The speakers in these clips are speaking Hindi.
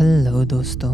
हेलो दोस्तों।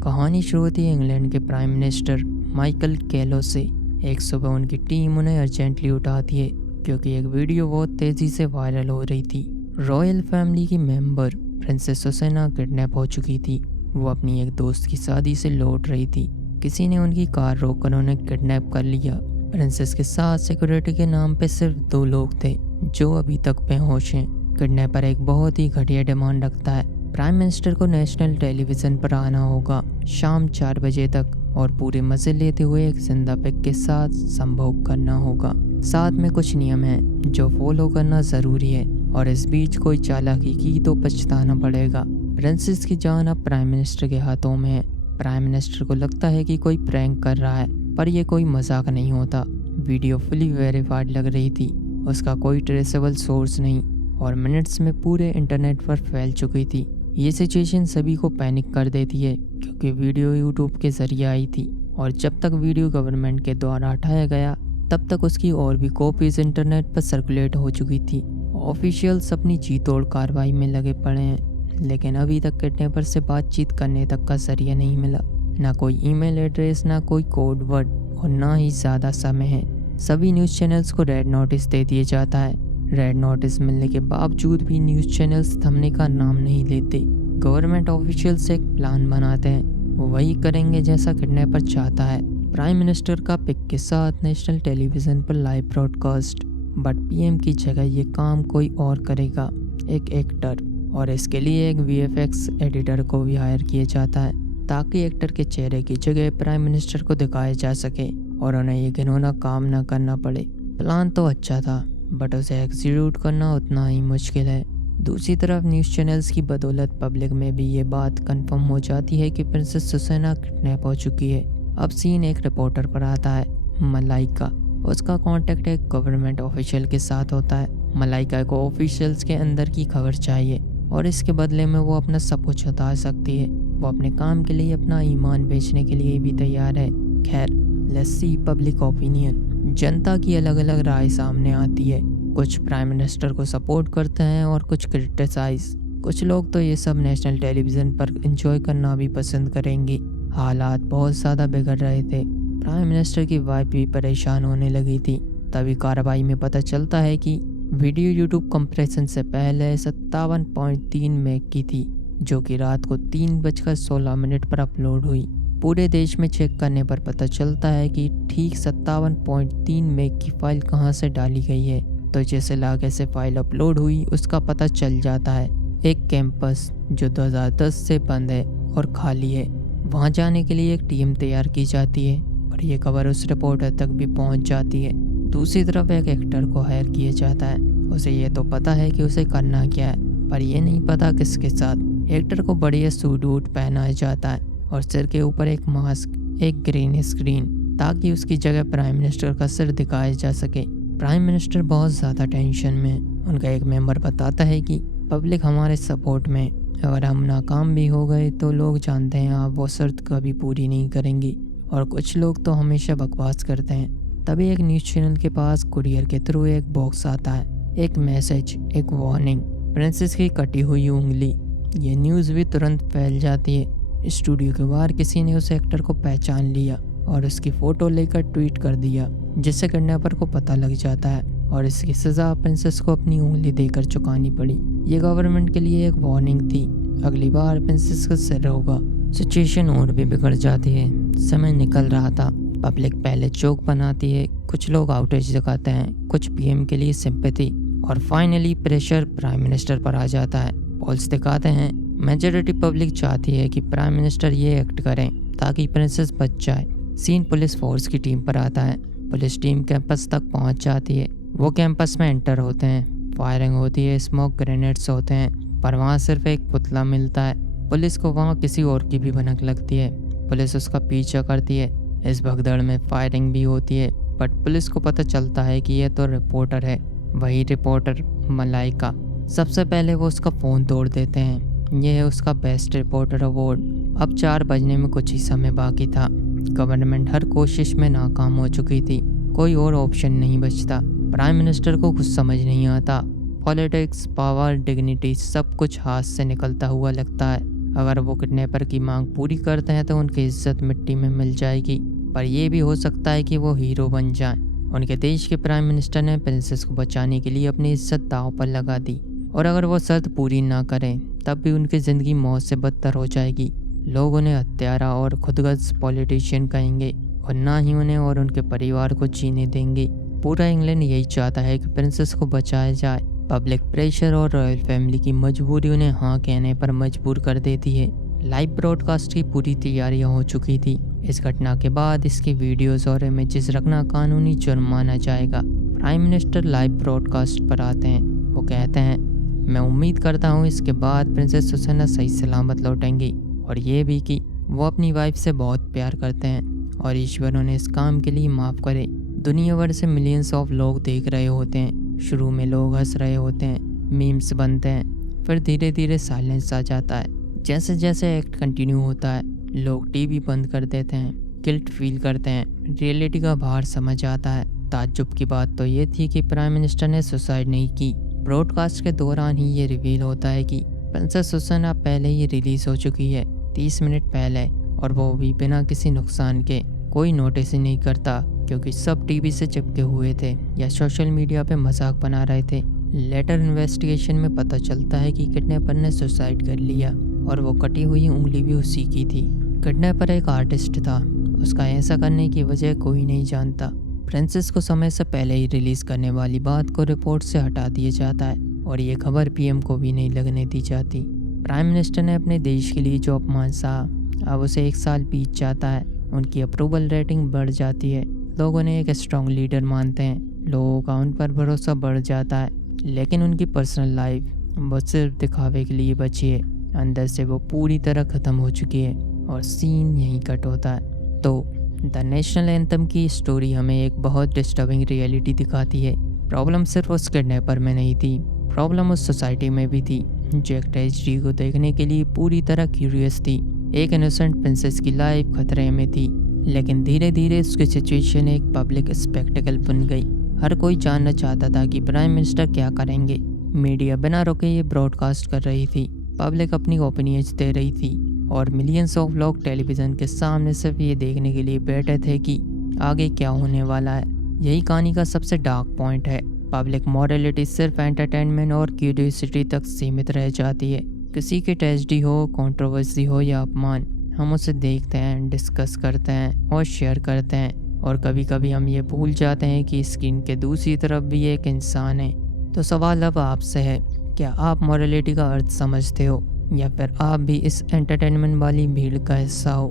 कहानी शुरू होती है इंग्लैंड के प्राइम मिनिस्टर माइकल कैलो से। एक सुबह उनकी टीम उन्हें अर्जेंटली उठाती है क्योंकि एक वीडियो बहुत तेज़ी से वायरल हो रही थी। रॉयल फैमिली की मेंबर प्रिंसेस सुसैना किडनैप हो चुकी थी। वो अपनी एक दोस्त की शादी से लौट रही थी। किसी ने उनकी कार रोककर उन्हें किडनैप कर लिया। प्रिंसेस के साथ सिक्योरिटी के नाम पे सिर्फ 2 लोग थे जो अभी तक बेहोश हैं। किडनैपर एक बहुत ही घटिया डिमांड रखता है। प्राइम मिनिस्टर को नेशनल टेलीविज़न पर आना होगा शाम 4 बजे तक और पूरे मज़े लेते हुए एक जिंदा पिग के साथ संभोग करना होगा। साथ में कुछ नियम हैं जो फॉलो करना ज़रूरी है और इस बीच कोई चालाकी की तो पछताना पड़ेगा। प्रिंसेस की जान अब प्राइम मिनिस्टर के हाथों में है। प्राइम मिनिस्टर को लगता है कि कोई प्रैंक कर रहा है, पर यह कोई मजाक नहीं होता। वीडियो फुली वेरीफाइड लग रही थी, उसका कोई ट्रेसेबल सोर्स नहीं और मिनट्स में पूरे इंटरनेट पर फैल चुकी थी। ये सिचुएशन सभी को पैनिक कर देती है क्योंकि वीडियो यूट्यूब के जरिए आई थी और जब तक वीडियो गवर्नमेंट के द्वारा हटाया गया तब तक उसकी और भी कॉपीज इंटरनेट पर सर्कुलेट हो चुकी थी। ऑफिशियल्स अपनी जी तोड़ कार्रवाई में लगे पड़े हैं, लेकिन अभी तक किडनैपर से बातचीत करने तक का जरिया नहीं मिला। ना कोई ईमेल एड्रेस, ना कोई कोड वर्ड और ना ही ज़्यादा समय है। सभी न्यूज़ चैनल्स को रेड नोटिस दे दिया जाता है। रेड नोटिस मिलने के बावजूद भी न्यूज़ चैनल्स थमने का नाम नहीं लेते। गवर्नमेंट ऑफिशियल्स एक प्लान बनाते हैं, वो वही करेंगे जैसा किडनैपर चाहता है। प्राइम मिनिस्टर का पिक के साथ नेशनल टेलीविज़न पर लाइव ब्रॉडकास्ट, बट पीएम की जगह ये काम कोई और करेगा, एक एक्टर, और इसके लिए एक वीएफएक्स एडिटर को भी हायर किया जाता है ताकि एक्टर के चेहरे की जगह प्राइम मिनिस्टर को दिखाया जा सके और उन्हें ये घिनौना काम ना करना पड़े। प्लान तो अच्छा था, बट उसे एग्जीक्यूट करना उतना ही मुश्किल है। दूसरी तरफ न्यूज़ चैनल्स की बदौलत पब्लिक में भी ये बात कंफर्म हो जाती है कि प्रिंसेस सुसैना किडनैप हो चुकी है। अब सीन एक रिपोर्टर पर आता है, मलाइका। उसका कांटेक्ट एक गवर्नमेंट ऑफिशियल के साथ होता है। मलाइका को ऑफिशियल्स के अंदर की खबर चाहिए और इसके बदले में वो अपना सब कुछ उतार सकती है। वो अपने काम के लिए अपना ईमान बेचने के लिए भी तैयार है। खैर, लेट्स सी पब्लिक ओपिनियन। जनता की अलग अलग राय सामने आती है। कुछ प्राइम मिनिस्टर को सपोर्ट करते हैं और कुछ क्रिटिसाइज। कुछ लोग तो ये सब नेशनल टेलीविज़न पर एंजॉय करना भी पसंद करेंगे। हालात बहुत ज़्यादा बिगड़ रहे थे। प्राइम मिनिस्टर की वाइफ भी परेशान होने लगी थी। तभी कार्रवाई में पता चलता है कि वीडियो यूट्यूब कंप्रेशन से पहले 57.3 मेग की थी, जो कि रात को 3:16 पर अपलोड हुई। पूरे देश में चेक करने पर पता चलता है कि ठीक 57.3 मेग की फाइल कहां से डाली गई है। तो जिस इलाके से फाइल अपलोड हुई उसका पता चल जाता है। एक कैंपस जो 2010 से बंद है और खाली है। वहां जाने के लिए एक टीम तैयार की जाती है और ये खबर उस रिपोर्टर तक भी पहुंच जाती है। दूसरी तरफ एक एक्टर को हायर किया जाता है। उसे ये तो पता है कि उसे करना क्या है, पर यह नहीं पता किसके साथ। एक्टर को बढ़िया सूट वूट पहनाया जाता है और सिर के ऊपर एक मास्क, एक ग्रीन स्क्रीन, ताकि उसकी जगह प्राइम मिनिस्टर का सिर दिखाया जा सके। प्राइम मिनिस्टर बहुत ज़्यादा टेंशन में है। उनका एक मेंबर बताता है कि पब्लिक हमारे सपोर्ट में, अगर हम नाकाम भी हो गए तो लोग जानते हैं आप वो शर्त कभी पूरी नहीं करेंगी, और कुछ लोग तो हमेशा बकवास करते हैं। तभी एक न्यूज़ चैनल के पास कुरियर के थ्रू एक बॉक्स आता है, एक मैसेज, एक वार्निंग, प्रिंसेस की कटी हुई उंगली। ये न्यूज़ भी तुरंत फैल जाती है। स्टूडियो के बाहर किसी ने उस एक्टर को पहचान लिया और उसकी फ़ोटो लेकर ट्वीट कर दिया, जिससे किडनैपर को पता लग जाता है और इसकी सज़ा प्रिंसेस को अपनी उंगली देकर चुकानी पड़ी। ये गवर्नमेंट के लिए एक वार्निंग थी, अगली बार प्रिंसेस का सिर होगा। सिचुएशन और भी बिगड़ जाती है। समय निकल रहा था। पब्लिक पहले जोक बनाती है, कुछ लोग आउटेज दिखाते हैं, कुछ पीएम के लिए सिंपैथी, और फाइनली प्रेशर प्राइम मिनिस्टर पर आ जाता है। पोल्स दिखाते हैं मेजॉरिटी पब्लिक चाहती है कि प्राइम मिनिस्टर ये एक्ट करें ताकि प्रिंसेस बच जाए। सीन पुलिस फोर्स की टीम पर आता है। पुलिस टीम कैंपस तक पहुंच जाती है। वो कैंपस में एंटर होते हैं। फायरिंग होती है, स्मोक ग्रेनेड्स होते हैं, पर वहाँ सिर्फ एक पुतला मिलता है। पुलिस को वहाँ किसी और की भी भनक लगती है। पुलिस उसका पीछा करती है। इस भगदड़ में फायरिंग भी होती है, बट पुलिस को पता चलता है कि यह तो रिपोर्टर है, वही रिपोर्टर मलाइका। सबसे पहले वो उसका फ़ोन तोड़ देते हैं। यह है उसका बेस्ट रिपोर्टर अवार्ड। अब 4 बजने में कुछ ही समय बाकी था। गवर्नमेंट हर कोशिश में नाकाम हो चुकी थी। कोई और ऑप्शन नहीं बचता। प्राइम मिनिस्टर को कुछ समझ नहीं आता। पॉलिटिक्स, पावर, डिग्निटी सब कुछ हाथ से निकलता हुआ लगता है। अगर वो किडनैपर की मांग पूरी करते हैं तो उनकी इज्जत मिट्टी में मिल जाएगी, पर यह भी हो सकता है कि वो हीरो बन जाएं। उनके देश के प्राइम मिनिस्टर ने प्रिंसेस को बचाने के लिए अपनी इज्जत दांव पर लगा दी, और अगर वो शर्त पूरी ना करें तब भी उनकी ज़िंदगी मौत से बदतर हो जाएगी। लोग उन्हें हत्यारा और खुदगर्ज पॉलिटिशियन कहेंगे और ना ही उन्हें और उनके परिवार को जीने देंगे। पूरा इंग्लैंड यही चाहता है कि प्रिंसेस को बचाया जाए। पब्लिक प्रेशर और रॉयल फैमिली की मजबूरी उन्हें हाँ कहने पर मजबूर कर देती है। लाइव ब्रॉडकास्ट की पूरी तैयारियां हो चुकी थी। इस घटना के बाद इसकी वीडियोस और इमेजेस रखना कानूनी जुर्म माना जाएगा। प्राइम मिनिस्टर लाइव ब्रॉडकास्ट पर आते हैं। वो कहते हैं, मैं उम्मीद करता हूँ इसके बाद प्रिंसेस सुसैना सही सलामत लौटेंगी, और ये भी कि वो अपनी वाइफ से बहुत प्यार करते हैं और ईश्वर उन्हें इस काम के लिए माफ़ करे। दुनिया भर से मिलियंस ऑफ लोग देख रहे होते हैं। शुरू में लोग हंस रहे होते हैं, मीम्स बनते हैं, फिर धीरे धीरे साइलेंस आ जाता है। जैसे जैसे एक्ट कंटिन्यू होता है लोग टीवी बंद कर देते हैं, गिल्ट फील करते हैं, रियलिटी का भार समझ आता है। ताज्जुब की बात तो ये थी कि प्राइम मिनिस्टर ने सुसाइड नहीं की। ब्रॉडकास्ट के दौरान ही ये रिवील होता है कि प्रिंसेस सुसैना पहले ही रिलीज हो चुकी है 30 मिनट पहले, और वो भी बिना किसी नुकसान के। कोई नोटिस ही नहीं करता क्योंकि सब टीवी से चिपके हुए थे या सोशल मीडिया पे मजाक बना रहे थे। लेटर इन्वेस्टिगेशन में पता चलता है कि किडनैपर ने सुसाइड कर लिया और वो कटी हुई उंगली भी उसी की थी। किडनैपर एक आर्टिस्ट था, उसका ऐसा करने की वजह कोई नहीं जानता। प्रिंसेस को समय से पहले ही रिलीज करने वाली बात को रिपोर्ट से हटा दिया जाता है और ये खबर पीएम को भी नहीं लगने दी जाती। प्राइम मिनिस्टर ने अपने देश के लिए जो अपमान सहा, अब उसे 1 साल बीत जाता है। उनकी अप्रूवल रेटिंग बढ़ जाती है, लोग उन्हें एक स्ट्रॉन्ग लीडर मानते हैं, लोगों का उन पर भरोसा बढ़ जाता है। लेकिन उनकी पर्सनल लाइफ वो सिर्फ दिखावे के लिए बची है, अंदर से वो पूरी तरह ख़त्म हो चुकी है। और सीन यहीं कट होता है। तो द नेशनल एंथम की स्टोरी हमें एक बहुत डिस्टर्बिंग रियलिटी दिखाती है। प्रॉब्लम सिर्फ उस किडनैपर में नहीं थी, प्रॉब्लम उस सोसाइटी में भी थी जो एक ट्रेजेडी को देखने के लिए पूरी तरह क्यूरियस थी। एक इनोसेंट प्रिंसेस की लाइफ खतरे में थी, लेकिन धीरे धीरे उसकी सिचुएशन एक पब्लिक स्पेक्टिकल बन गई। हर कोई जानना चाहता था कि प्राइम मिनिस्टर क्या करेंगे। मीडिया बिना रुके ये ब्रॉडकास्ट कर रही थी, पब्लिक अपनी ओपिनियंस दे रही थी, और मिलियंस ऑफ लोग टेलीविज़न के सामने सिर्फ ये देखने के लिए बैठे थे कि आगे क्या होने वाला है। यही कहानी का सबसे डार्क पॉइंट है। पब्लिक मॉरलिटी सिर्फ एंटरटेनमेंट और क्यूरियोसिटी तक सीमित रह जाती है। किसी की ट्रेजेडी हो, कंट्रोवर्सी हो या अपमान, हम उसे देखते हैं, डिस्कस करते हैं और शेयर करते हैं, और कभी कभी हम ये भूल जाते हैं कि स्क्रीन के दूसरी तरफ भी एक इंसान है। तो सवाल अब आपसे है, क्या आप मॉरलिटी का अर्थ समझते हो या फिर आप भी इस एंटरटेनमेंट वाली भीड़ का हिस्सा हो?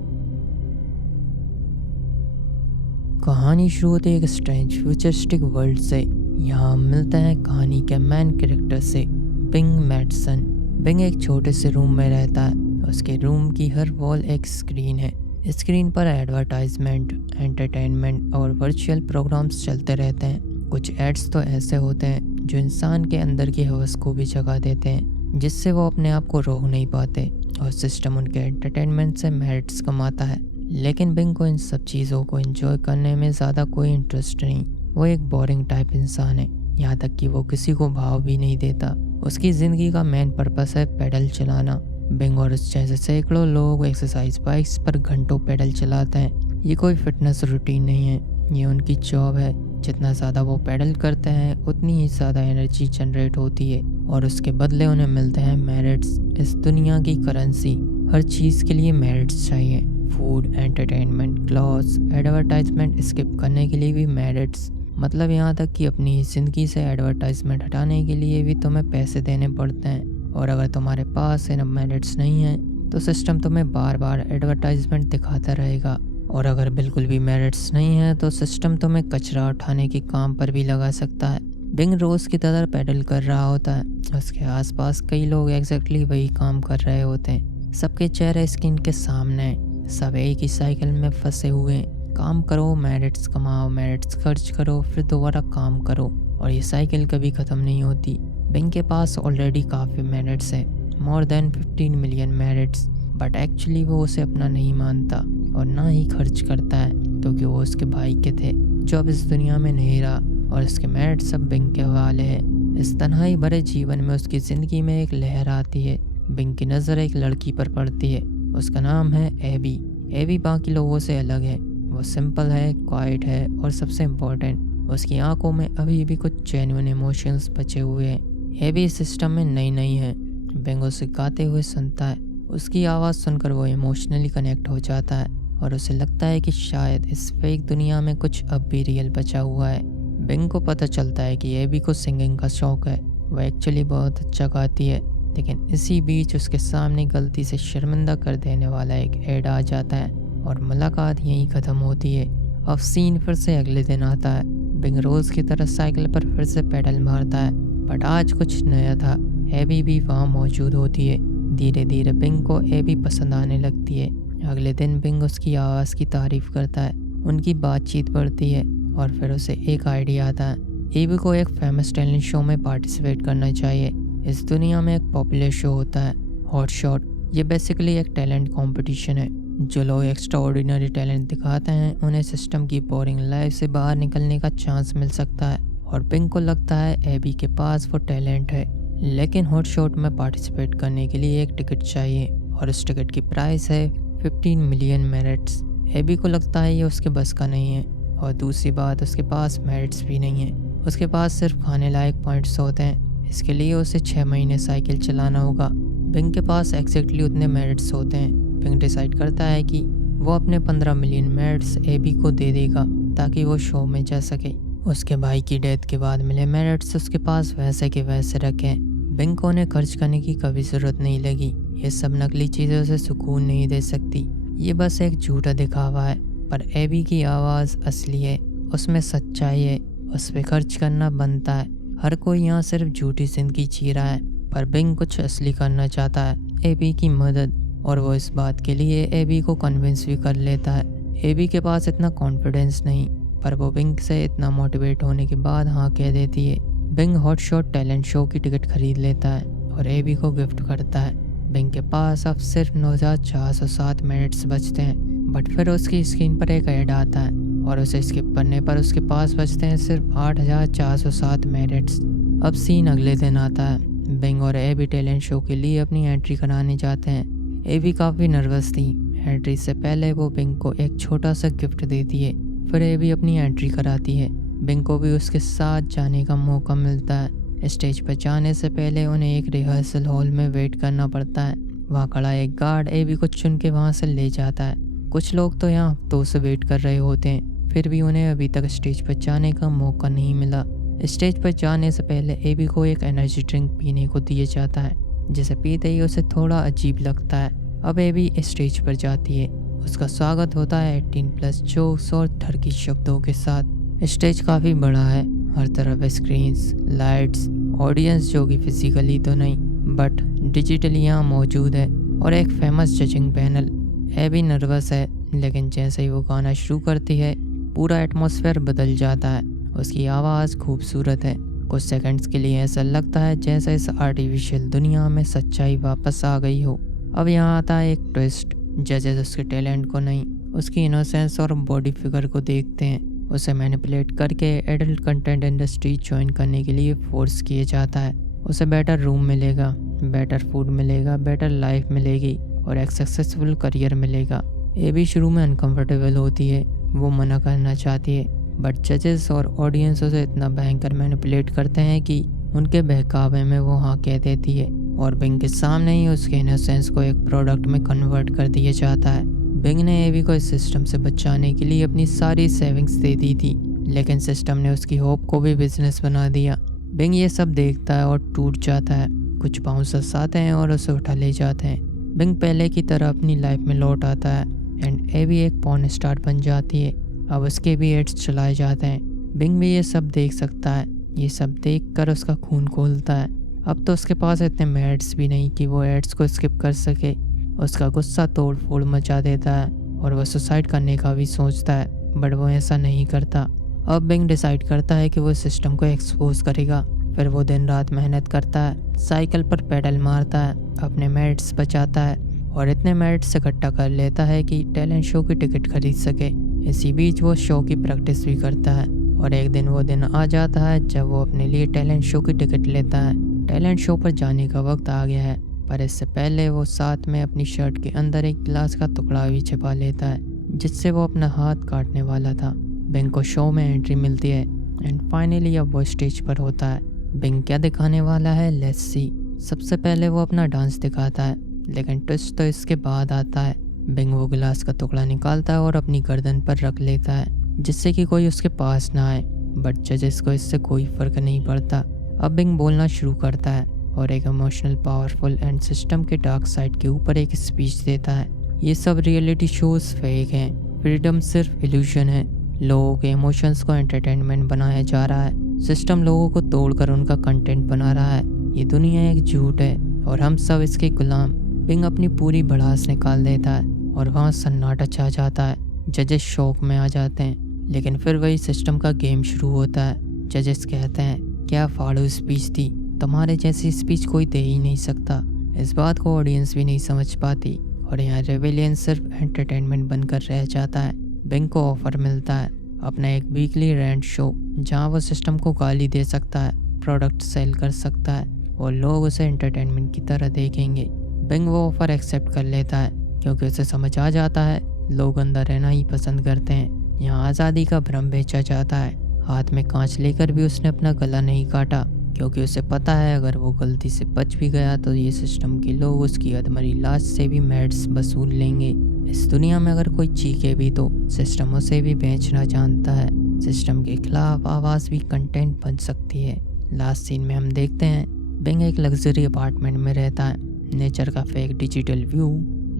कहानी शुरू होती है एक स्ट्रेंज फ्यूचरिस्टिक वर्ल्ड से। यहाँ मिलते हैं कहानी के मेन कैरेक्टर से, बिंग मैडसन। बिंग एक छोटे से रूम में रहता है। उसके रूम की हर वॉल एक स्क्रीन है। स्क्रीन पर एडवर्टाइजमेंट, एंटरटेनमेंट और वर्चुअल प्रोग्राम्स चलते रहते हैं। कुछ एड्स तो ऐसे होते हैं जो इंसान के अंदर की हवस को भी जगा देते हैं, जिससे वो अपने आप को रोक नहीं पाते, और सिस्टम उनके एंटरटेनमेंट से मेरिट्स कमाता है। लेकिन बिंग को इन सब चीज़ों को एंजॉय करने में ज़्यादा कोई इंटरेस्ट नहीं। वो एक बोरिंग टाइप इंसान है, यहाँ तक कि वो किसी को भाव भी नहीं देता। उसकी ज़िंदगी का मेन पर्पस है पैडल चलाना। बिंग और उस जैसे सैकड़ों लोग एक्सरसाइज बाइक्स पर घंटों पैडल चलाते हैं। ये कोई फिटनेस रूटीन नहीं है, ये उनकी जॉब है। जितना ज़्यादा वो पैडल करते हैं उतनी ही ज़्यादा एनर्जी जनरेट होती है, और उसके बदले उन्हें मिलते हैं मेरिट्स। इस दुनिया की करेंसी, हर चीज़ के लिए मेरिट्स चाहिए। Food, entertainment, clothes, advertisement skip करने के लिए भी मेरिट्स। मतलब यहाँ तक कि अपनी ज़िंदगी से एडवर्टाइजमेंट हटाने के लिए भी तुम्हें पैसे देने पड़ते हैं। और अगर तुम्हारे पास इनफ मेरिट्स नहीं हैं तो सिस्टम तुम्हें बार बार एडवर्टाइजमेंट दिखाता रहेगा। और अगर बिल्कुल भी मेरिट्स नहीं है तो सिस्टम तुम्हें कचरा उठाने के काम पर भी लगा सकता है। बिंग रोज़ की तरह पैडल कर रहा होता है। उसके आसपास कई लोग एग्जैक्टली वही काम कर रहे होते हैं। सबके चेहरे स्क्रीन के सामने हैं, सब एक ही साइकिल में फंसे हुए हैं। काम करो, मेरिट्स कमाओ, मेरिट्स खर्च करो, फिर दोबारा काम करो, और ये साइकिल कभी ख़त्म नहीं होती। बिंग के पास ऑलरेडी काफ़ी मेरिट्स हैं, more than 15 million merits, but actually वो उसे अपना नहीं मानता और ना ही खर्च करता है, क्योंकि वो उसके भाई के थे जो अब इस दुनिया में नहीं रहा, और उसके मेरिट्स सब बिंग के हवाले हैं। इस तन्हाई भरे जीवन में उसकी ज़िंदगी में एक लहर आती है बिंग की नज़र एक लड़की पर पड़ती है। उसका नाम है एबी। एबी बाकी लोगों से अलग है। वो सिंपल है, क्वाइट है और सबसे इम्पोर्टेंट उसकी आंखों में अभी भी कुछ जेन्युइन इमोशंस बचे हुए हैं। एबी इस सिस्टम में नई नहीं है। बिंग उसे गाते हुए सुनता है। उसकी आवाज़ सुनकर वो इमोशनली कनेक्ट हो जाता है और उसे लगता है कि शायद इस फेक दुनिया में कुछ अब भी रियल बचा हुआ है। बिंग को पता चलता है कि एबी को सिंगिंग का शौक है। वो एक्चुअली बहुत अच्छा गाती है। लेकिन इसी बीच उसके सामने गलती से शर्मिंदा कर देने वाला एक ऐड आ जाता है और मुलाकात यहीं ख़त्म होती है। अब सीन फिर से अगले दिन आता है। बिंग रोज़ की तरह साइकिल पर फिर से पेडल मारता है, बट आज कुछ नया था। एबी भी वहाँ मौजूद होती है। धीरे धीरे बिंग को एबी पसंद आने लगती है। अगले दिन बिंग उसकी आवाज़ की तारीफ़ करता है। उनकी बातचीत बढ़ती है और फिर उसे एक आइडिया आता है। एबी को एक फेमस टैलेंट शो में पार्टिसिपेट करना चाहिए। इस दुनिया में एक पॉपुलर शो होता है, हॉट शॉट। ये बेसिकली एक टैलेंट कंपटीशन है। जो लोग एक्स्ट्रा ऑर्डिनरी टैलेंट दिखाते हैं उन्हें सिस्टम की बोरिंग लाइफ से बाहर निकलने का चांस मिल सकता है। और बिंग को लगता है एबी के पास वो टैलेंट है। लेकिन हॉट शॉट में पार्टिसिपेट करने के लिए एक टिकट चाहिए और उस टिकट की प्राइस है 15 मिलियन मेरिट्स। एबी को लगता है ये उसके बस का नहीं है। और दूसरी बात, उसके पास मेरिट्स भी नहीं है। उसके पास सिर्फ खाने लायक पॉइंट्स होते हैं। इसके लिए उसे 6 महीने साइकिल चलाना होगा। बिंग के पास एग्जैक्टली उतने मेरिट्स होते हैं। बिंग डिसाइड करता है कि वो अपने 15 मिलियन मेरिट्स एबी को दे देगा ताकि वो शो में जा सके। उसके भाई की डेथ के बाद मिले मेरिट्स उसके पास वैसे के वैसे रखे। बिंग को उन्हें खर्च करने की कभी ज़रूरत नहीं लगी। ये सब नकली चीज़ें उसे सुकून नहीं दे सकती। ये बस एक झूठा दिखावा है। पर एबी की आवाज़ असली है, उसमें सच्चाई है। उस पर खर्च करना बनता है। हर कोई यहाँ सिर्फ झूठी जिंदगी जी रहा है, पर बिंग कुछ असली करना चाहता है, एबी की मदद। और वो इस बात के लिए एबी को कन्विंस भी कर लेता है। एबी के पास इतना कॉन्फिडेंस नहीं, पर वो बिंग से इतना मोटिवेट होने के बाद हाँ कह देती है। Bing hot shot talent show की टिकट खरीद लेता है और एबी को गिफ्ट करता है। बिंग के पास अब सिर्फ 9407 मिनट्स बचते हैं। बट फिर उसकी स्क्रीन पर एक ऐड आता है और उसे स्किप करने पर उसके पास बचते हैं सिर्फ 8407 मिनट्स। अब सीन अगले दिन आता है। बिंग और एबी टैलेंट शो के लिए अपनी एंट्री कराने जाते हैं। एबी काफ़ी नर्वस थी। एंट्री से पहले वो बिंग को एक छोटा सा गिफ्ट देती है। फिर एबी अपनी एंट्री कराती है। बिंग को भी उसके साथ जाने का मौका मिलता है। स्टेज पर जाने से पहले उन्हें एक रिहर्सल हॉल में वेट करना पड़ता है। वहाँ खड़ा एक गार्ड एबी को चुन के वहाँ से ले जाता है। कुछ लोग तो यहाँ हफ्तों से वेट कर रहे होते हैं, फिर भी उन्हें अभी तक स्टेज पर जाने का मौका नहीं मिला। स्टेज पर जाने से पहले एबी को एक एनर्जी ड्रिंक पीने को दिया जाता है, जिसे पीते ही उसे थोड़ा अजीब लगता है। अब एबी स्टेज पर जाती है। उसका स्वागत होता है 18+ जोक्स और ठरकी शब्दों के साथ। स्टेज काफ़ी बड़ा है, हर तरफ स्क्रीन्स, लाइट्स, ऑडियंस जो कि फिजिकली तो नहीं बट डिजिटली यहाँ मौजूद है, और एक famous judging panel. AB nervous है, लेकिन जैसे ही वो गाना शुरू करती है पूरा एटमॉस्फेयर बदल जाता है। उसकी आवाज़ खूबसूरत है। कुछ सेकंड्स के लिए ऐसा लगता है जैसे इस आर्टिफिशियल दुनिया में सच्चाई वापस आ गई हो। अब यहाँ आता है एक ट्विस्ट। जजेस उसके टैलेंट को नहीं, उसकी इनोसेंस और बॉडी फिगर को देखते हैं। उसे मैनिपुलेट करके एडल्ट कंटेंट इंडस्ट्री ज्वाइन करने के लिए फोर्स किया जाता है। उसे बेटर रूम मिलेगा, बेटर फूड मिलेगा, बेटर लाइफ मिलेगी और एक सक्सेसफुल करियर मिलेगा। एबी शुरू में अनकंफर्टेबल होती है, वो मना करना चाहती है, बट जजेस और ऑडियंस उसे इतना भयंकर मैनिपुलेट करते हैं कि उनके बहकावे में वो हाँ कह देती है और बिंग के सामने ही उसके इनोसेंस को एक प्रोडक्ट में कन्वर्ट कर दिया जाता है। बिंग ने एबी को इस सिस्टम से बचाने के लिए अपनी सारी सेविंग्स दे दी थी, लेकिन सिस्टम ने उसकी होप को भी बिजनेस बना दिया। बिंग ये सब देखता है और टूट जाता है। कुछ बाउंसर्स आते हैं और उसे उठा ले जाते हैं। बिंग पहले की तरह अपनी लाइफ में लौट आता है एंड एबी एक पॉर्न स्टार बन जाती है। अब उसके भी एड्स चलाए जाते हैं। बिंग भी ये सब देख सकता है। ये सब देखकर उसका खून खोलता है। अब तो उसके पास इतने मेरिट्स भी नहीं कि वो एड्स को स्किप कर सके। उसका गुस्सा तोड़ फोड़ मचा देता है और वह सुसाइड करने का भी सोचता है, बट वो ऐसा नहीं करता। अब बिंग डिसाइड करता है कि वो सिस्टम को एक्सपोज करेगा। फिर वो दिन रात मेहनत करता है, साइकिल पर पेडल मारता है, अपने मेरिट्स बचाता है और इतने मेरिट्स इकट्ठा कर लेता है कि टैलेंट शो की टिकट खरीद सके। इसी बीच वो शो की प्रैक्टिस भी करता है और एक दिन वो दिन आ जाता है जब वो अपने लिए टैलेंट शो की टिकट लेता है। टैलेंट शो पर जाने का वक्त आ गया है, पर इससे पहले वो साथ में अपनी शर्ट के अंदर एक गिलास का टुकड़ा भी छिपा लेता है जिससे वो अपना हाथ काटने वाला था। बिंग को शो में एंट्री मिलती है एंड फाइनली अब वो स्टेज पर होता है। बिंग क्या दिखाने वाला है, लेट्स सी। सबसे पहले वो अपना डांस दिखाता है, लेकिन ट्विस्ट तो इसके बाद आता है। बिंग वो गिलास का टुकड़ा निकालता है और अपनी गर्दन पर रख लेता है जिससे कि कोई उसके पास ना आए, बट जजेस को इससे कोई फर्क नहीं पड़ता। अब बिंग बोलना शुरू करता है और एक इमोशनल, पावरफुल एंड सिस्टम के डार्क साइड के ऊपर एक स्पीच देता है। ये सब रियलिटी शोज फेक हैं, फ्रीडम सिर्फ इल्यूशन है। लोगों के इमोशंस को एंटरटेनमेंट बनाया जा रहा है, सिस्टम लोगों को तोड़कर उनका कंटेंट बना रहा है। ये दुनिया एक झूठ है और हम सब इसके गुलाम। बिंग अपनी पूरी भड़ास निकाल देता है और वहाँ सन्नाटा छा जाता है। जजेस शौक में आ जाते हैं, लेकिन फिर वही सिस्टम का गेम शुरू होता है। जजेस कहते हैं, क्या फाड़ू स्पीच थी, तुम्हारे जैसी स्पीच कोई दे ही नहीं सकता। इस बात को ऑडियंस भी नहीं समझ पाती और यहाँ रेविलियन सिर्फ एंटरटेनमेंट बनकर रह जाता है। बिंग को ऑफर मिलता है अपना एक वीकली रेंट शो जहाँ वो सिस्टम को गाली दे सकता है, प्रोडक्ट सेल कर सकता है और लोग उसे एंटरटेनमेंट की तरह देखेंगे। बिंग वो ऑफर एक्सेप्ट कर लेता है क्योंकि उसे समझ आ जाता है लोग अंदर रहना ही पसंद करते हैं। यहाँ आज़ादी का भ्रम बेचा जाता है। हाथ में कांच लेकर भी उसने अपना गला नहीं काटा क्योंकि उसे पता है अगर वो गलती से बच भी गया तो ये सिस्टम के लोग उसकी अधमरी लाश से भी मेड्स वसूल लेंगे। इस दुनिया में अगर कोई चीखे भी तो सिस्टम उसे भी बेचना जानता है। सिस्टम के खिलाफ आवाज़ भी कंटेंट बन सकती है। लास्ट सीन में हम देखते हैं बिंग एक लग्जरी अपार्टमेंट में रहता है, नेचर का फेक डिजिटल व्यू,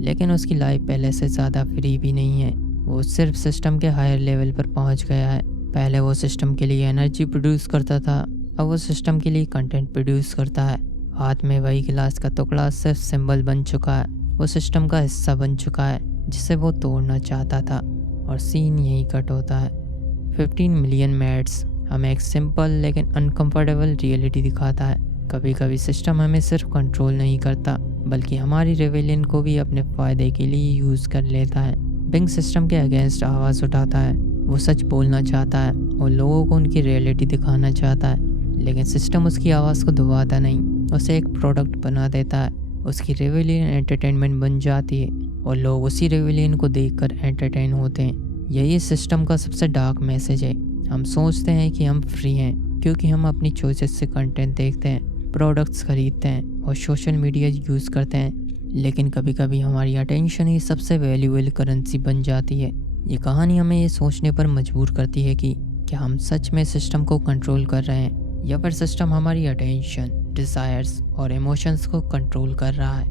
लेकिन उसकी लाइफ पहले से ज़्यादा फ्री भी नहीं है। वो सिर्फ सिस्टम के हायर लेवल पर पहुंच गया है। पहले वो सिस्टम के लिए एनर्जी प्रोड्यूस करता था, अब वो सिस्टम के लिए कंटेंट प्रोड्यूस करता है। हाथ में वही गिलास का टुकड़ा सिर्फ सिंबल बन चुका है, वो सिस्टम का हिस्सा बन चुका है जिसे वो तोड़ना चाहता था। और सीन यही कट होता है। 15 मिलियन मैट्स हमें एक सिंपल लेकिन अनकंफर्टेबल रियलिटी दिखाता है। कभी कभी सिस्टम हमें सिर्फ कंट्रोल नहीं करता बल्कि हमारी रेवेलियन को भी अपने फ़ायदे के लिए यूज़ कर लेता है। बिंग सिस्टम के अगेंस्ट आवाज़ उठाता है, वो सच बोलना चाहता है और लोगों को उनकी रियलिटी दिखाना चाहता है, लेकिन सिस्टम उसकी आवाज़ को दबाता नहीं, उसे एक प्रोडक्ट बना देता है। उसकी रेवेलियन एंटरटेनमेंट बन जाती है और लोग उसी रेवेलियन को देखकर एंटरटेन होते हैं। यही सिस्टम का सबसे डार्क मैसेज है। हम सोचते हैं कि हम फ्री हैं क्योंकि हम अपनी चॉइसेस से कंटेंट देखते हैं, प्रोडक्ट्स खरीदते हैं और सोशल मीडिया यूज़ करते हैं, लेकिन कभी कभी हमारी अटेंशन ही सबसे वैल्यूएबल करेंसी बन जाती है। ये कहानी हमें ये सोचने पर मजबूर करती है कि क्या हम सच में सिस्टम को कंट्रोल कर रहे हैं या फिर सिस्टम हमारी अटेंशन, डिज़ायर्स और इमोशंस को कंट्रोल कर रहा है।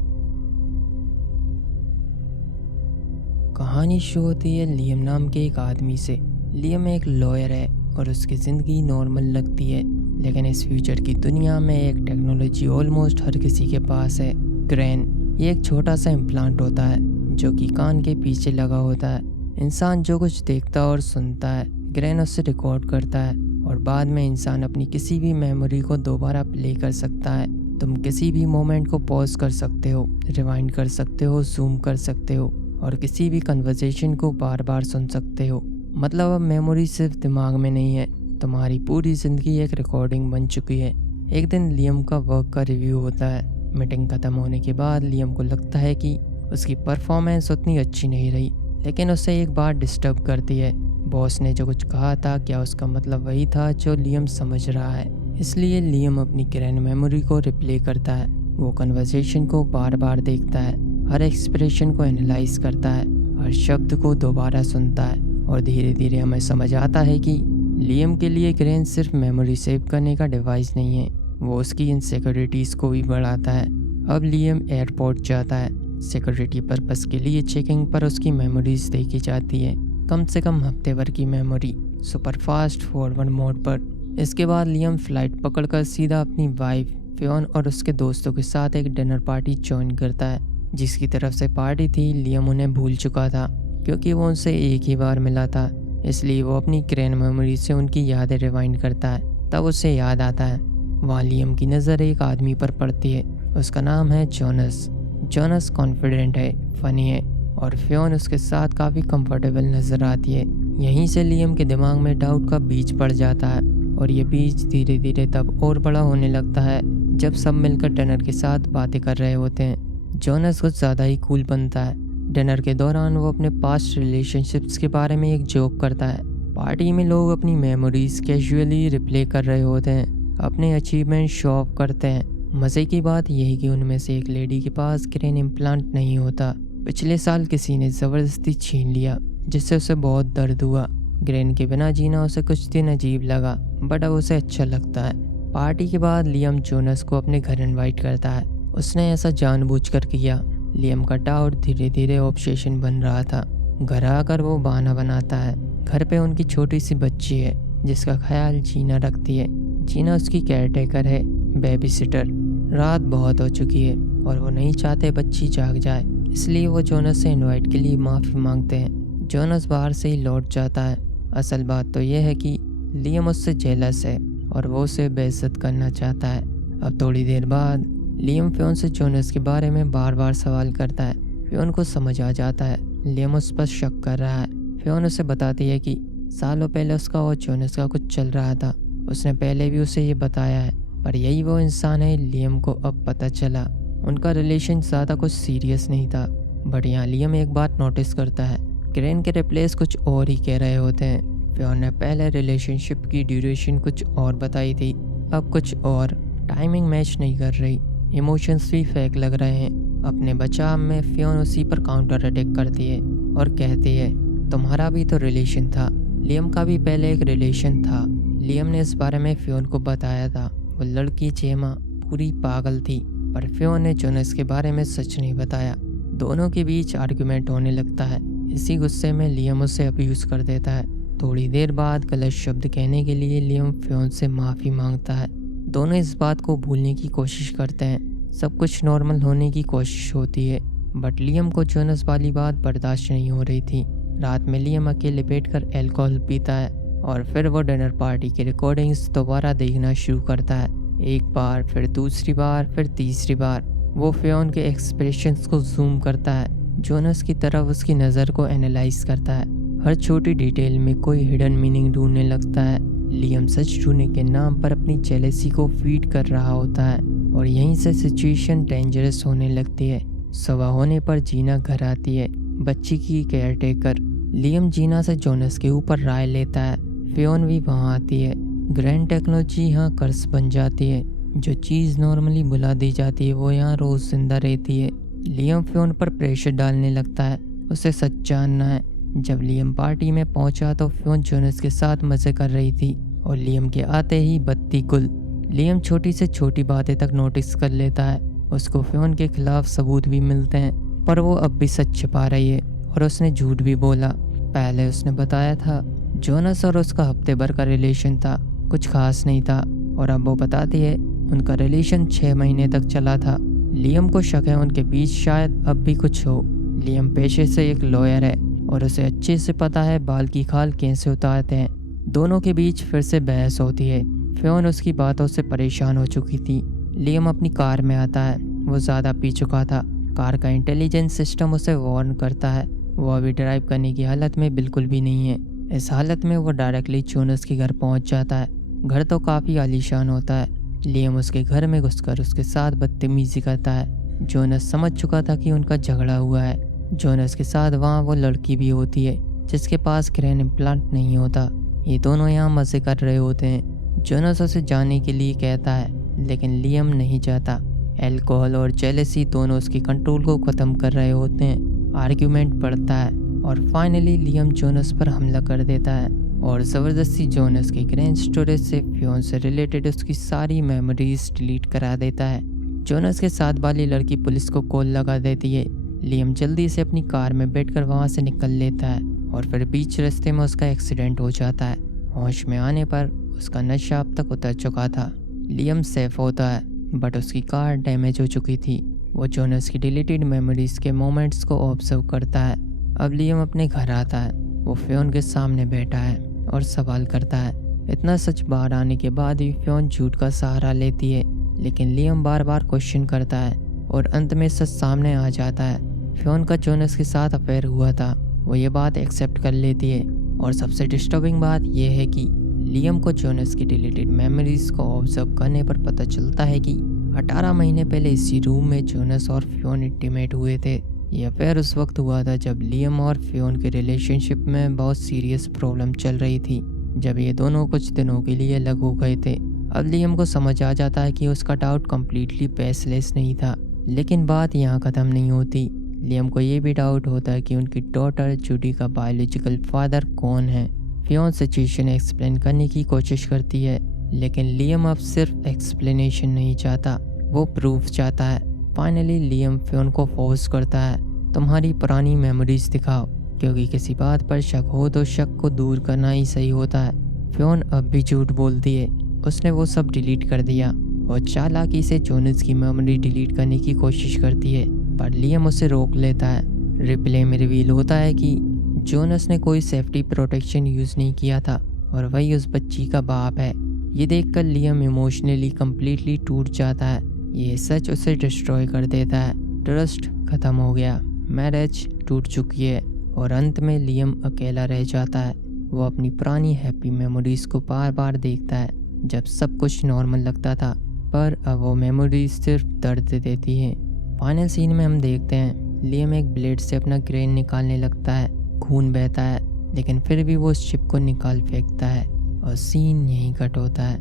कहानी शुरू होती है लियम नाम के एक आदमी से। लियम एक लॉयर है और उसकी ज़िंदगी नॉर्मल लगती है, लेकिन इस फ्यूचर की दुनिया में एक टेक्नोलॉजी ऑलमोस्ट हर किसी के पास है, ग्रेन। ये एक छोटा सा इम्प्लांट होता है जो कि कान के पीछे लगा होता है। इंसान जो कुछ देखता और सुनता है ग्रेन उससे रिकॉर्ड करता है और बाद में इंसान अपनी किसी भी मेमोरी को दोबारा प्ले कर सकता है। तुम किसी भी मोमेंट को पॉज कर सकते हो, रिवाइंड कर सकते हो, जूम कर सकते हो और किसी भी कन्वर्सेशन को बार बार सुन सकते हो। मतलब अब मेमोरी सिर्फ दिमाग में नहीं है, तुम्हारी पूरी ज़िंदगी एक रिकॉर्डिंग बन चुकी है। एक दिन लियम का वर्क का रिव्यू होता है। मीटिंग ख़त्म होने के बाद लियम को लगता है कि उसकी परफॉर्मेंस उतनी अच्छी नहीं रही, लेकिन उसे एक बात डिस्टर्ब करती है। बॉस ने जो कुछ कहा था, क्या उसका मतलब वही था जो लियम समझ रहा है? इसलिए लियम अपनी ग्रैंड मेमोरी को रिप्ले करता है। वो कन्वर्सेशन को बार बार देखता है, हर एक्सप्रेशन को एनालाइज करता है, हर शब्द को दोबारा सुनता है और धीरे धीरे हमें समझ आता है कि लियम के लिए ग्रेन सिर्फ मेमोरी सेव करने का डिवाइस नहीं है, वो उसकी इनसिक्योरिटीज़ को भी बढ़ाता है। अब लियम एयरपोर्ट जाता है, सिक्योरिटी पर्पस के लिए चेकिंग पर उसकी मेमोरीज देखी जाती है, कम से कम हफ्ते भर की memory, super fast forward mode पर। इसके बाद लियम फ्लाइट पकड़कर सीधा अपनी वाइफ, फियोन और उसके दोस्तों के साथ एक डिनर पार्टी ज्वाइन करता है। जिसकी तरफ से पार्टी थी लियम उन्हें भूल चुका था क्योंकि वो उनसे एक ही बार मिला था, इसलिए वो अपनी ग्रैंड मेमोरी से उनकी यादें रिवाइंड करता है। तब उसे याद आता है वहाँ लियम की नज़र एक आदमी पर पड़ती है, उसका नाम है जोनस। जोनस कॉन्फिडेंट है, फनी है और फियोन उसके साथ काफ़ी कंफर्टेबल नज़र आती है। यहीं से लियम के दिमाग में डाउट का बीज पड़ जाता है और ये बीज धीरे धीरे तब और बड़ा होने लगता है जब सब मिलकर डिनर के साथ बातें कर रहे होते हैं, जोनस कुछ ज़्यादा ही कूल बनता है। डिनर के दौरान वो अपने पास्ट रिलेशनशिप्स के बारे में एक जोक करता है। पार्टी में लोग अपनी मेमोरीज कैजुअली रिप्ले कर रहे होते हैं, अपने अचीवमेंट शो ऑफ करते हैं। मज़े की बात यह है कि उनमें से एक लेडी के पास क्रेन इम्प्लांट नहीं होता। पिछले साल किसी ने ज़बरदस्ती छीन लिया, जिससे उसे बहुत दर्द हुआ। ग्रेन के बिना जीना उसे कुछ दिन अजीब लगा, बट अब उसे अच्छा लगता है। पार्टी के बाद लियम जोनस को अपने घर इनवाइट करता है। उसने ऐसा जानबूझकर किया। लियम का डाउट धीरे धीरे ऑब्सेशन बन रहा था। घर आकर वो बहाना बनाता है। घर पे उनकी छोटी सी बच्ची है, जिसका ख्याल जीना रखती है। जीना उसकी केयरटेकर है, बेबी सिटर। रात बहुत हो चुकी है और वो नहीं चाहते बच्ची जाग जाए, इसलिए वो जोनस से इनवाइट के लिए माफ़ी मांगते हैं। जोनस बाहर से ही लौट जाता है। असल बात तो यह है कि लियम उससे जेलस है और वो उसे बेइज्जत करना चाहता है। अब थोड़ी देर बाद लियम फियोन से जोनस के बारे में बार बार सवाल करता है। फियोन को समझ आ जाता है लियम उस पर शक कर रहा है। फियोन उसे बताती है कि सालों पहले उसका और जोनस का कुछ चल रहा था। उसने पहले भी उसे ये बताया है, पर यही वो इंसान है। लियम को अब पता चला उनका रिलेशन ज़्यादा कुछ सीरियस नहीं था। बट यहाँ लियम एक बात नोटिस करता है, क्रेन के रिप्लेस कुछ और ही कह रहे होते हैं। फियोन ने पहले रिलेशनशिप की ड्यूरेशन कुछ और बताई थी, अब कुछ और। टाइमिंग मैच नहीं कर रही, इमोशंस भी फेक लग रहे हैं। अपने बचाव में फियोन उसी पर काउंटर अटैक करती है और कहती है, तुम्हारा भी तो रिलेशन था, लियम का भी पहले एक रिलेशन था। लियम ने इस बारे में फियोन को बताया था। वो लड़की जेमा पूरी पागल थी, पर फियोन ने जोनस के बारे में सच नहीं बताया। दोनों के बीच आर्गुमेंट होने लगता है। इसी गुस्से में लियम उसे अब्यूज़ कर देता है। थोड़ी देर बाद गलत शब्द कहने के लिए लियम फियोन से माफ़ी मांगता है। दोनों इस बात को भूलने की कोशिश करते हैं। सब कुछ नॉर्मल होने की कोशिश होती है, बट लियम को जोनस वाली बात बर्दाश्त नहीं हो रही थी। रात में लियम अकेले बैठकर अल्कोहल पीता है और फिर वो डिनर पार्टी की रिकॉर्डिंग्स दोबारा देखना शुरू करता है। एक बार, फिर दूसरी बार, फिर तीसरी बार। वो फियोन के एक्सप्रेशंस को जूम करता है, जोनस की तरफ उसकी नज़र को एनालाइज करता है। हर छोटी डिटेल में कोई हिडन मीनिंग ढूंढने लगता है। लियम सच ढूंढने के नाम पर अपनी जेलसी को फीड कर रहा होता है और यहीं से सिचुएशन डेंजरस होने लगती है। सुबह होने पर जीना घर आती है, बच्ची की केयरटेकर। लियम जीना से जोनस के ऊपर राय लेता है। फियोन भी वहाँ आती है। ग्रैंड टेक्नोलॉजी यहाँ कर्स बन जाती है। जो चीज़ नॉर्मली बुला दी जाती है वो यहाँ रोज़ जिंदा रहती है। लियम फियोन पर प्रेशर डालने लगता है, उसे सच जानना है। जब लियम पार्टी में पहुंचा तो फियोन जोनस के साथ मज़े कर रही थी और लियम के आते ही बत्ती गुल। लियम छोटी से छोटी बातें तक नोटिस कर लेता है। उसको फियोन के खिलाफ सबूत भी मिलते हैं, पर वो अब भी सच छिपा रही है और उसने झूठ भी बोला। पहले उसने बताया था जोनस और उसका हफ्ते भर का रिलेशन था, कुछ खास नहीं था, और अब वो बताती है उनका रिलेशन 6 महीने तक चला था। लियम को शक है उनके बीच शायद अब भी कुछ हो। लियम पेशे से एक लॉयर है और उसे अच्छे से पता है बाल की खाल कैसे उतारते हैं। दोनों के बीच फिर से बहस होती है। फियोन उसकी बातों से परेशान हो चुकी थी। लियम अपनी कार में आता है। वो ज़्यादा पी चुका था। कार का इंटेलिजेंस सिस्टम उसे वार्न करता है वो अभी ड्राइव करने की हालत में बिल्कुल भी नहीं है। इस हालत में वो डायरेक्टली जोनस के घर पहुंच जाता है। घर तो काफ़ी आलीशान होता है। लियम उसके घर में घुसकर उसके साथ बदतमीजी करता है। जोनस समझ चुका था कि उनका झगड़ा हुआ है। जोनस के साथ वहाँ वो लड़की भी होती है जिसके पास क्रेन इम्प्लांट नहीं होता। ये दोनों यहाँ मज़े कर रहे होते हैं। जोनस उसे जाने के लिए कहता है, लेकिन लियम नहीं चाहता। अल्कोहल और जेलसी दोनों उसके कंट्रोल को ख़त्म कर रहे होते हैं। आर्ग्यूमेंट बढ़ता है और फाइनली लियम जोनस पर हमला कर देता है और ज़बरदस्ती जोनस के ग्रैंड स्टोरेज से फियोन से रिलेटेड उसकी सारी मेमोरीज डिलीट करा देता है। जोनस के साथ वाली लड़की पुलिस को कॉल लगा देती है। लियम जल्दी से अपनी कार में बैठकर वहाँ से निकल लेता है और फिर बीच रास्ते में उसका एक्सीडेंट हो जाता है। होश में आने पर उसका नशा अब तक उतर चुका था। लियम सेफ होता है, बट उसकी कार डैमेज हो चुकी थी। वो जोनस की डिलीटेड मेमोरीज के मोमेंट्स को ऑब्जर्व करता है। अब लियम अपने घर आता है। वो फियोन के सामने बैठा है और सवाल करता है। इतना सच बाहर आने के बाद भी फियोन झूठ का सहारा लेती है, लेकिन लियम बार बार क्वेश्चन करता है और अंत में सच सामने आ जाता है। फियोन का जोनस के साथ अफेयर हुआ था। वो ये बात एक्सेप्ट कर लेती है और सबसे डिस्टर्बिंग बात यह है कि लियम को जोनस की डिलीटेड मेमोरीज को ऑब्जर्व करने पर पता चलता है कि 18 महीने पहले इसी रूम में जोनस और फियोन इंटीमेट हुए थे। ये अफेयर उस वक्त हुआ था जब लियम और फियोन के रिलेशनशिप में बहुत सीरियस प्रॉब्लम चल रही थी, जब ये दोनों कुछ दिनों के लिए अलग हो गए थे। अब लियम को समझ आ जाता है कि उसका डाउट कम्प्लीटली बेसलेस नहीं था, लेकिन बात यहाँ ख़त्म नहीं होती। लियम को ये भी डाउट होता है कि उनकी डॉटर जूडी का बायोलॉजिकल फादर कौन है। फियोन सिचुएशन एक्सप्लेन करने की कोशिश करती है, लेकिन लियम अब सिर्फ एक्सप्लेनेशन नहीं चाहता, वो प्रूफ चाहता है। फाइनली लियम फियोन को फोर्स करता है, तुम्हारी पुरानी मेमोरीज दिखाओ, क्योंकि किसी बात पर शक हो तो शक को दूर करना ही सही होता है। फियोन अब भी झूठ बोलती है, उसने वो सब डिलीट कर दिया और चालाकी से जोनस की मेमोरी डिलीट करने की कोशिश करती है, पर लियम उसे रोक लेता है। रिप्ले में रिवील होता है कि जोनस ने कोई सेफ्टी प्रोटेक्शन यूज़ नहीं किया था और वही उस बच्ची का बाप है। ये देखकर लियम इमोशनली कम्प्लीटली टूट जाता है। ये सच उसे डिस्ट्रॉय कर देता है। ट्रस्ट खत्म हो गया, मैरिज टूट चुकी है और अंत में लियम अकेला रह जाता है। वो अपनी पुरानी हैप्पी मेमोरीज को बार बार देखता है जब सब कुछ नॉर्मल लगता था, पर अब वो मेमोरीज सिर्फ दर्द देती हैं। फाइनल सीन में हम देखते हैं लियम एक ब्लेड से अपना ग्रेन निकालने लगता है, खून बहता है, लेकिन फिर भी वो उस चिप को निकाल फेंकता है और सीन यहीं कट होता है।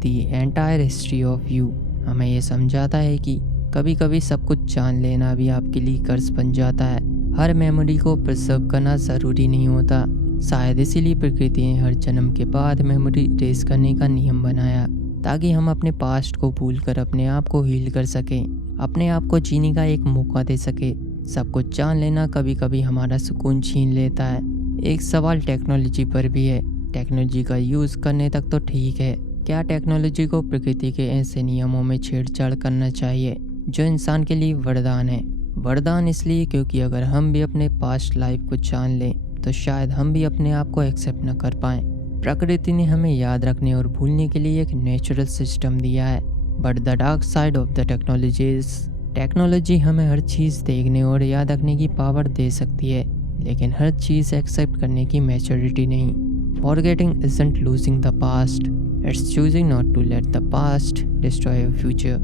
The entire history of you हमें ये समझाता है कि कभी कभी सब कुछ जान लेना भी आपके लिए कर्ज बन जाता है। हर मेमोरी को प्रिजर्व करना ज़रूरी नहीं होता। शायद इसीलिए प्रकृति ने हर जन्म के बाद मेमोरी रेस करने का नियम बनाया, ताकि हम अपने पास्ट को भूलकर अपने आप को हील कर सकें, अपने आप को जीने का एक मौका दे सके। सब कुछ जान लेना कभी कभी हमारा सुकून छीन लेता है। एक सवाल टेक्नोलॉजी पर भी है। टेक्नोलॉजी का यूज़ करने तक तो ठीक है, क्या टेक्नोलॉजी को प्रकृति के ऐसे नियमों में छेड़छाड़ करना चाहिए जो इंसान के लिए वरदान है? वरदान इसलिए क्योंकि अगर हम भी अपने पास्ट लाइफ को जान लें तो शायद हम भी अपने आप को एक्सेप्ट न कर पाएं। प्रकृति ने हमें याद रखने और भूलने के लिए एक नेचुरल सिस्टम दिया है, but the dark side of the technology हमें हर चीज़ देखने और याद रखने की पावर दे सकती है, लेकिन हर चीज़ एक्सेप्ट करने की मैच्योरिटी नहीं। Forgetting isn't losing the past, it's choosing not to let the past destroy your future.